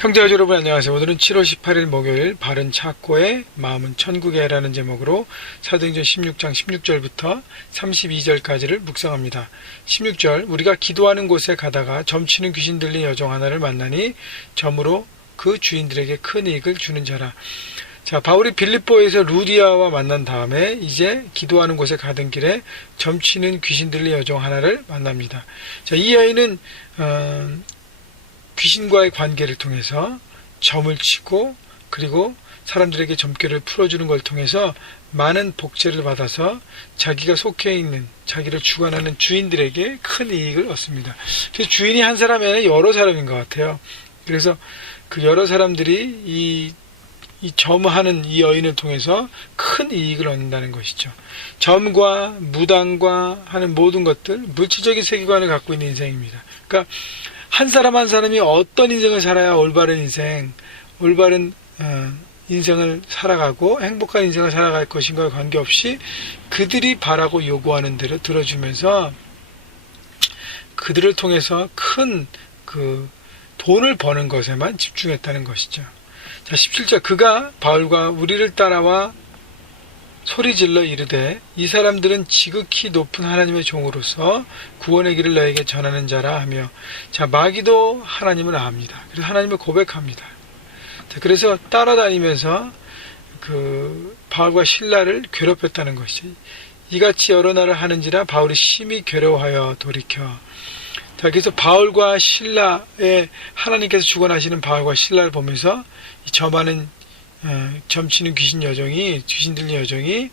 형제가 여러분 안녕하세요. 오늘은 7월 18일 목요일 바른 찾고의 마음은 천국에라는 제목으로 사도행전 16장 16절부터 32절까지를 묵상합니다. 16절 우리가 기도하는 곳에 가다가 점치는 귀신 들린 여종 하나를 만나니 점으로 그 주인들에게 큰 이익을 주는 자라. 자, 바울이 빌립보에서 루디아와 만난 다음에 이제 기도하는 곳에 가던 길에 점치는 귀신 들린 여종 하나를 만납니다. 자, 이 여인은 귀신과의 관계를 통해서 점을 치고 그리고 사람들에게 점괘를 풀어주는 걸 통해서 많은 복제를 받아서 자기가 속해 있는 자기를 주관하는 주인들에게 큰 이익을 얻습니다. 그래서 주인이 한 사람이 아니라 여러 사람인 것 같아요. 그래서 그 여러 사람들이 이 점하는 이 여인을 통해서 큰 이익을 얻는다는 것이죠. 점과 무당과 하는 모든 것들 물질적인 세계관을 갖고 있는 인생입니다. 그러니까 한 사람 한 사람이 어떤 인생을 살아야 올바른 인생, 올바른 인생을 살아가고 행복한 인생을 살아갈 것인가에 관계없이 그들이 바라고 요구하는 대로 들어주면서 그들을 통해서 큰 돈을 버는 것에만 집중했다는 것이죠. 자, 17절 그가 바울과 우리를 따라와 소리질러 이르되 이 사람들은 지극히 높은 하나님의 종으로서 구원의 길을 너에게 전하는 자라 하며, 자, 마귀도 하나님을 압니다. 그래서 하나님을 고백합니다. 자, 그래서 따라다니면서 바울과 실라를 괴롭혔다는 것이, 이같이 여러 날을 하는지라 바울이 심히 괴로워하여 돌이켜. 자, 그래서 바울과 실라의 하나님께서 주관하시는 바울과 실라를 보면서 이 점치는 귀신 들린 여종이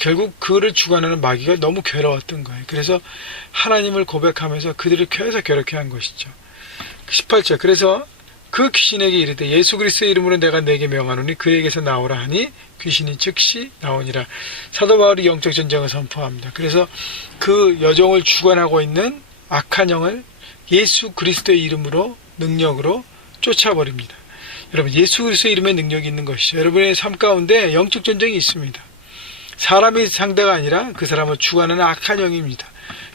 결국 그를 주관하는 마귀가 너무 괴로웠던 거예요. 그래서 하나님을 고백하면서 그들을 계속 괴롭게 한 것이죠. 18절 그래서 그 귀신에게 이르되 예수 그리스도의 이름으로 내가 내게 명하노니 그에게서 나오라 하니 귀신이 즉시 나오니라. 사도 바울이 영적 전쟁을 선포합니다. 그래서 그 여종을 주관하고 있는 악한 영을 예수 그리스도의 이름으로 능력으로 쫓아버립니다. 여러분, 예수 그리스도의 이름에 능력이 있는 것이죠. 여러분의 삶 가운데 영적 전쟁이 있습니다. 사람이 상대가 아니라 그 사람을 주관하는 악한 영입니다.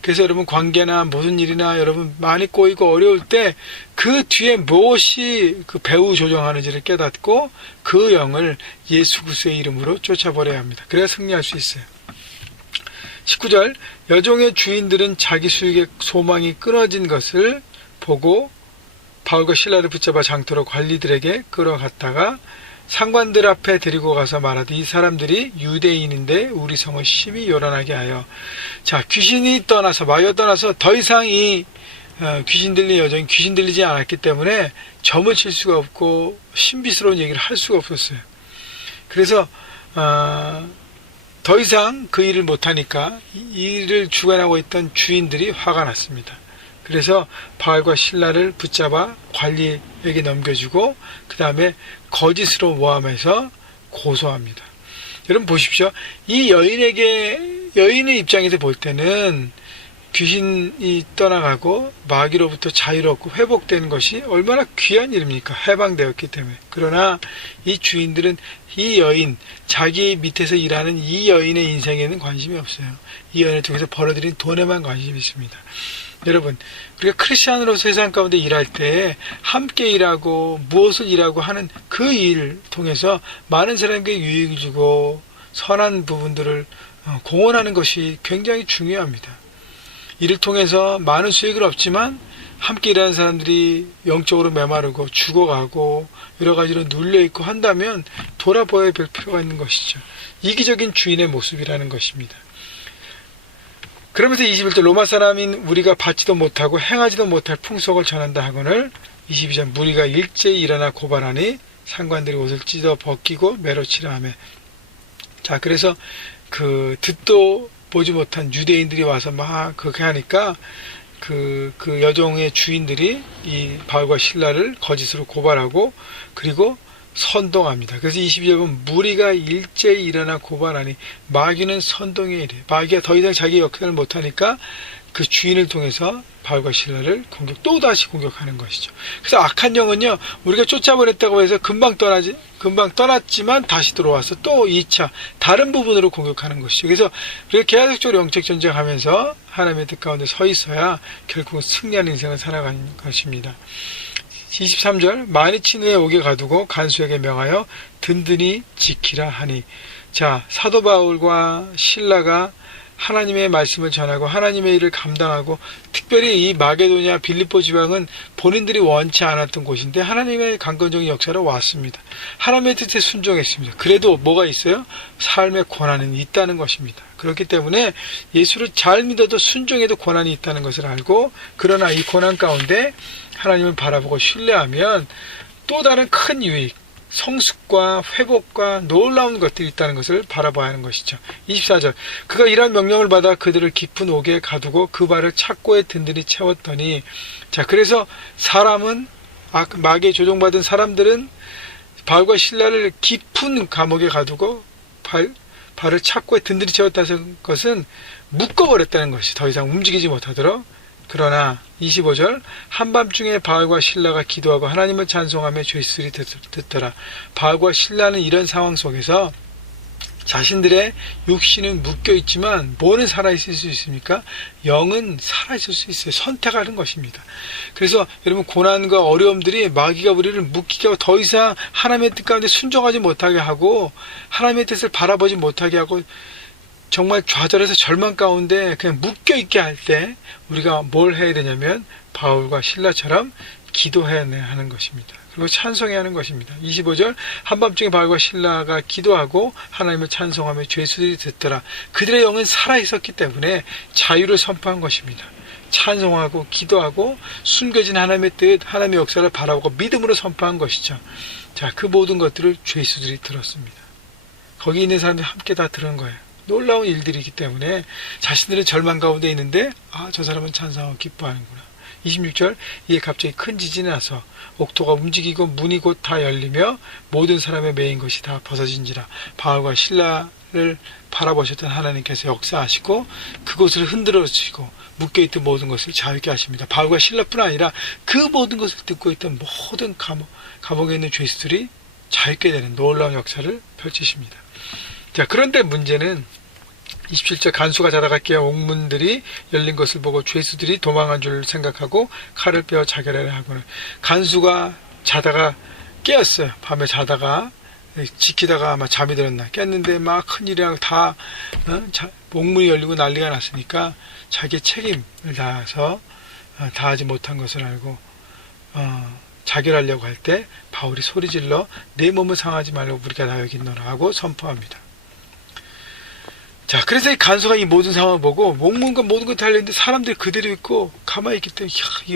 그래서 여러분 관계나 무슨 일이나 여러분 많이 꼬이고 어려울 때 그 뒤에 무엇이 그 배후 조정하는지를 깨닫고 그 영을 예수 그리스도의 이름으로 쫓아버려야 합니다. 그래야 승리할 수 있어요. 19절 여종의 주인들은 자기 수익의 소망이 끊어진 것을 보고 바울과 실라를 붙잡아 장터로 관리들에게 끌어갔다가 상관들 앞에 데리고 가서 말하되 이 사람들이 유대인인데 우리 성을 심히 요란하게 하여. 자, 귀신이 떠나서 마귀가 떠나서 더 이상 이 귀신 들린 여종이 귀신 들리지 않았기 때문에 점을 칠 수가 없고 신비스러운 얘기를 할 수가 없었어요. 그래서 더 이상 그 일을 못하니까 이 일을 주관하고 있던 주인들이 화가 났습니다. 그래서 바울과 실라를 붙잡아 관리에게 넘겨주고 그 다음에 거짓으로 모함해서 고소합니다. 여러분 보십시오. 이 여인의 입장에서 볼 때는 귀신이 떠나가고 마귀로부터 자유롭고 회복되는 것이 얼마나 귀한 일입니까? 해방되었기 때문에. 그러나 이 주인들은 이 여인, 자기 밑에서 일하는 이 여인의 인생에는 관심이 없어요. 이 여인을 통해서 벌어들인 돈에만 관심이 있습니다. 여러분, 우리가 크리스찬으로 세상 가운데 일할 때 함께 일하고 무엇을 일하고 하는 그 일을 통해서 많은 사람에게 유익을 주고 선한 부분들을 공헌하는 것이 굉장히 중요합니다. 이를 통해서 많은 수익을 얻지만 함께 일하는 사람들이 영적으로 메마르고 죽어가고 여러 가지로 눌려있고 한다면 돌아보아야 될 필요가 있는 것이죠. 이기적인 주인의 모습이라는 것입니다. 그러면서 21절 로마 사람인 우리가 받지도 못하고 행하지도 못할 풍속을 전한다 하거늘 22절 무리가 일제히 일어나 고발하니 상관들이 옷을 찢어 벗기고 매로 치라 하며. 자, 그래서 듣도 보지 못한 유대인들이 와서 막 그렇게 하니까 그 여종의 주인들이 이 바울과 실라를 거짓으로 고발하고 그리고 선동합니다. 그래서 22절 보면 무리가 일제히 일어나 고발하니 마귀는 선동에 이래. 마귀가 더 이상 자기 역할을 못하니까 그 주인을 통해서 바울과 실라를 또다시 공격하는 것이죠. 그래서 악한 영은요, 우리가 쫓아버렸다고 해서 금방 떠났지만 다시 들어와서 또 2차 다른 부분으로 공격하는 것이죠. 그래서 우리가 계속적으로 영적 전쟁하면서 하나님의 뜻 가운데 서 있어야 결국은 승리하는 인생을 살아가는 것입니다. 23절 많이 친 후에 옥에 가두고 간수에게 명하여 든든히 지키라 하니. 자, 사도 바울과 실라가 하나님의 말씀을 전하고 하나님의 일을 감당하고, 특별히 이 마게도냐 빌립보 지방은 본인들이 원치 않았던 곳인데 하나님의 강건적인 역사로 왔습니다. 하나님의 뜻에 순종했습니다. 그래도 뭐가 있어요? 삶의 고난은 있다는 것입니다. 그렇기 때문에 예수를 잘 믿어도 순종해도 고난이 있다는 것을 알고, 그러나 이 고난 가운데 하나님을 바라보고 신뢰하면 또 다른 큰 유익, 성숙과 회복과 놀라운 것들이 있다는 것을 바라봐야 하는 것이죠. 24절 그가 이러한 명령을 받아 그들을 깊은 옥에 가두고 그 발을 착고에 든든히 채웠더니. 자, 그래서 사람은, 마귀에 조종받은 사람들은 바울과 실라를 깊은 감옥에 가두고 발을 착고에 든든히 채웠다는 것은 묶어버렸다는 것이, 더 이상 움직이지 못하도록. 그러나 25절 한밤중에 바울과 실라가 기도하고 하나님을 찬송하며 죄수들이 듣더라. 바울과 실라는 이런 상황 속에서 자신들의 육신은 묶여있지만 뭐는 살아있을 수 있습니까? 영은 살아있을 수 있어요. 선택하는 것입니다. 그래서 여러분, 고난과 어려움들이 마귀가 우리를 묶이게 하고 더 이상 하나님의 뜻 가운데 순종하지 못하게 하고 하나님의 뜻을 바라보지 못하게 하고 정말 좌절해서 절망 가운데 그냥 묶여있게 할 때 우리가 뭘 해야 되냐면 바울과 실라처럼 기도해야 하는 것입니다. 그리고 찬송해야 하는 것입니다. 25절 한밤중에 바울과 실라가 기도하고 하나님을 찬송하며 죄수들이 듣더라. 그들의 영은 살아있었기 때문에 자유를 선포한 것입니다. 찬송하고 기도하고 숨겨진 하나님의 뜻, 하나님의 역사를 바라보고 믿음으로 선포한 것이죠. 자, 그 모든 것들을 죄수들이 들었습니다. 거기 있는 사람들이 함께 다 들은 거예요. 놀라운 일들이기 때문에 자신들은 절망 가운데 있는데 저 사람은 찬송하고 기뻐하는구나. 26절 이에 갑자기 큰 지진이 나서 옥토가 움직이고 문이 곧 다 열리며 모든 사람의 매인 것이 다 벗어진지라. 바울과 실라를 바라보셨던 하나님께서 역사하시고 그곳을 흔들어 주시고 묶여있던 모든 것을 자유케 하십니다. 바울과 실라뿐 아니라 그 모든 것을 듣고 있던 모든 감옥에 있는 죄수들이 자유케 되는 놀라운 역사를 펼치십니다. 자, 그런데 문제는 27절 간수가 자다가 깨어 옥문들이 열린 것을 보고 죄수들이 도망한 줄 생각하고 칼을 빼어 자결하려 하고는. 간수가 자다가 깨었어요. 밤에 자다가 지키다가 아마 잠이 들었나 깼는데 막 큰일이랑 다 옥문이 열리고 난리가 났으니까 자기의 책임을 다해서 다하지 못한 것을 알고 자결하려고 할 때 바울이 소리질러 내 몸을 상하지 말고 우리가 다 여기 있노라 하고 선포합니다. 자, 그래서 이 간수가 이 모든 상황을 보고 목문과 모든 걸 달렸는데 사람들이 그대로 있고 가만히 있기 때문에 이게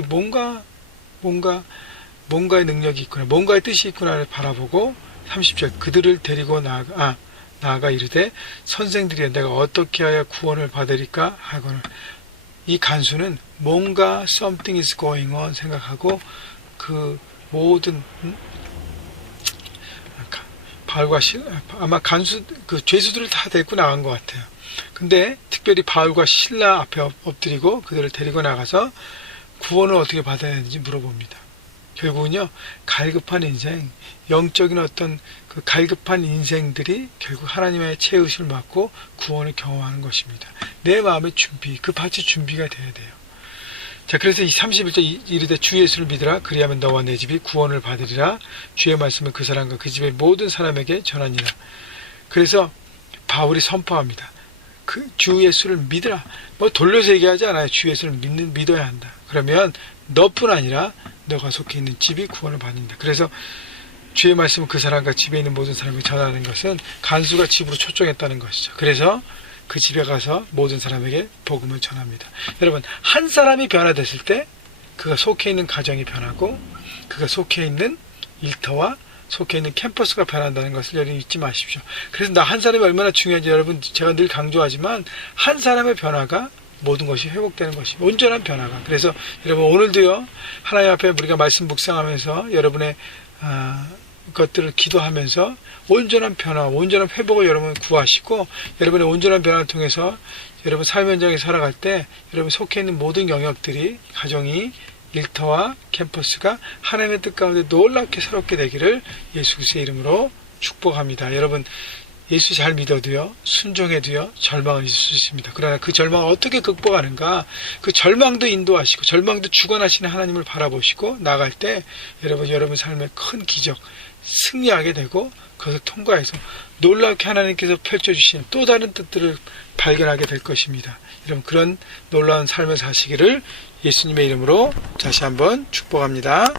뭔가의 능력이 있구나, 뭔가의 뜻이 있구나를 바라보고 30절 그들을 데리고 나아가 이르되 선생들이여 내가 어떻게 하여 구원을 받으리까 하고는. 이 간수는 뭔가 something is going on 생각하고 그 모든 바울과 아마 죄수들을 다 데리고 나간 것 같아요. 근데 특별히 바울과 실라 앞에 엎드리고 그들을 데리고 나가서 구원을 어떻게 받아야 되는지 물어봅니다. 결국은요, 갈급한 인생, 영적인 어떤 그 갈급한 인생들이 결국 하나님의 채우심을 받고 구원을 경험하는 것입니다. 내 마음의 준비, 그 밭이 준비가 돼야 돼요. 자, 그래서 이 31절 이르되 주 예수를 믿으라. 그리하면 너와 내 집이 구원을 받으리라. 주의 말씀을 그 사람과 그 집의 모든 사람에게 전하니라. 그래서 바울이 선포합니다. 그 주 예수를 믿으라. 뭐 돌려서 얘기하지 않아요. 주 예수를 믿어야 한다. 그러면 너뿐 아니라 너가 속해 있는 집이 구원을 받는다. 그래서 주의 말씀을 그 사람과 집에 있는 모든 사람에게 전하는 것은 간수가 집으로 초청했다는 것이죠. 그래서 그 집에 가서 모든 사람에게 복음을 전합니다. 여러분, 한 사람이 변화됐을 때 그가 속해 있는 가정이 변하고 그가 속해 있는 일터와 속해 있는 캠퍼스가 변한다는 것을 여러분 잊지 마십시오. 그래서 나 한 사람이 얼마나 중요한지 여러분 제가 늘 강조하지만 한 사람의 변화가 모든 것이 회복되는 것이 온전한 변화가. 그래서 여러분 오늘도요, 하나님 앞에 우리가 말씀 묵상하면서 여러분의 것들을 기도하면서 온전한 변화, 온전한 회복을 여러분 구하시고 여러분의 온전한 변화를 통해서 여러분 삶 현장에 살아갈 때 여러분 속해 있는 모든 영역들이, 가정이, 일터와 캠퍼스가 하나님의 뜻 가운데 놀랍게 새롭게 되기를 예수 그리스도의 이름으로 축복합니다. 여러분 예수 잘 믿어도요, 순종해도요, 절망은 있을 수 있습니다. 그러나 그 절망을 어떻게 극복하는가? 그 절망도 인도하시고, 절망도 주관하시는 하나님을 바라보시고, 나갈 때, 여러분 삶에 큰 기적, 승리하게 되고, 그것을 통과해서 놀랍게 하나님께서 펼쳐주신 또 다른 뜻들을 발견하게 될 것입니다. 여러분, 그런 놀라운 삶을 사시기를 예수님의 이름으로 다시 한번 축복합니다.